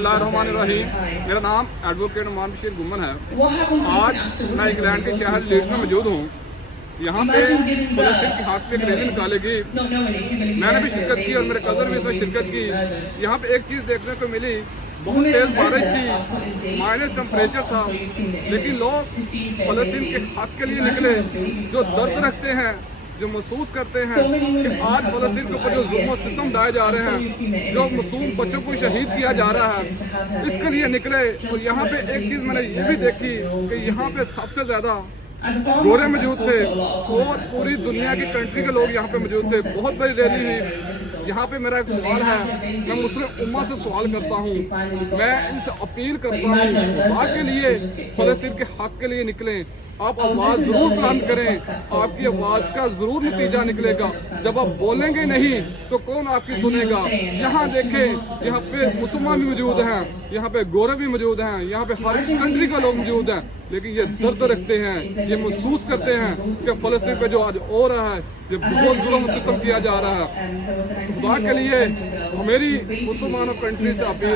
बिस्मिल्लाहिर्रहमानिर्रहीम। मेरा नाम एडवोकेट नुमान बशीर गुम्मन है। आज मैं इंग्लैंड के शहर लीड्स में मौजूद हूँ। यहाँ पे फ़लस्तीन के हाथ पे एक रैली निकाली गई। मैंने भी शिरकत की और मेरे कज़न भी इसमें शिरकत की। यहाँ पे एक चीज़ देखने को मिली, बहुत तेज़ बारिश थी, माइनस टेम्परेचर था, लेकिन लोग फ़लस्तीन के हक़ के लिए निकले, जो दर्द रखते हैं, जो महसूस करते हैं कि आज फ़लस्तीन के ऊपर जो जुल्म और सितम ढाए जा रहे हैं, जो मासूम बच्चों को शहीद किया जा रहा है, इसके लिए निकले। और यहाँ पे एक चीज़ मैंने ये भी देखी कि यहाँ पे सबसे ज़्यादा गोरे मौजूद थे और पूरी दुनिया की कंट्री के लोग यहाँ पे मौजूद थे। बहुत बड़ी रैली हुई। यहाँ पे मेरा एक सवाल है, मैं मुस्लिम उम्मा से सवाल करता हूँ, मैं इनसे अपील करता हूँ, खुदा के लिए फ़लस्तीन के हक़ के लिए निकलें। आप आवाज़ ज़रूर बुलंद करें, आपकी आवाज़ का ज़रूर नतीजा निकलेगा। जब आप बोलेंगे नहीं तो कौन आपकी सुनेगा। यहाँ देखें, यहाँ पे मुसलमान भी मौजूद हैं, यहाँ पे गोरे भी मौजूद हैं, यहाँ पे हर कंट्री का लोग मौजूद हैं, लेकिन ये दर्द रखते हैं, ये महसूस करते हैं कि फ़लस्तीन पे जो आज हो रहा है, ये बहुत जुल्म सितम किया जा रहा है। खुदा के लिए मेरी मुसलमानों कंट्री से अपील